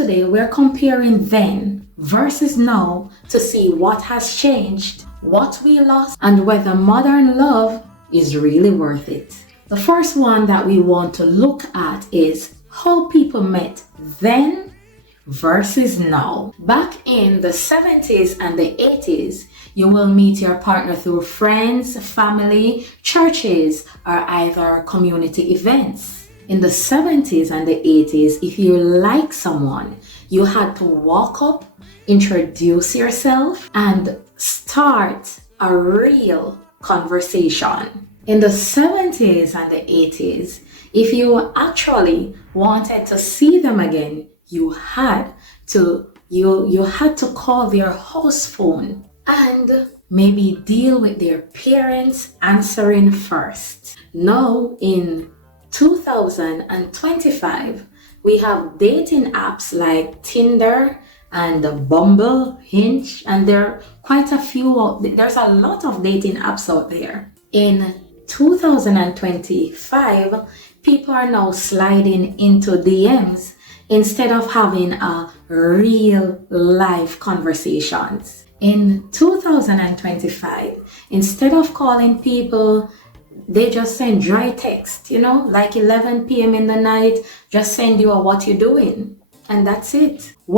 today we're comparing then versus now to see what has changed, what we lost, and whether modern love is really worth it. The first one that we want to look at is how people met then versus now. Back in the 70s and the 80s, you will meet your partner through friends, family, churches, or either community events. In the 70s and the 80s, if you like someone, you had to walk up, introduce yourself, and start a real conversation. In the 70s and the 80s, if you actually wanted to see them again, you had to call their house phone and maybe deal with their parents answering first. Now in 2025, we have dating apps like Tinder and Bumble, Hinge, and there are quite a few. There's a lot of dating apps out there. In 2025, people are now sliding into DMs instead of having a real life conversations. In 2025, instead of calling people, they just send dry text, like 11 p.m. in the night, just send you a what you doing, and that's it.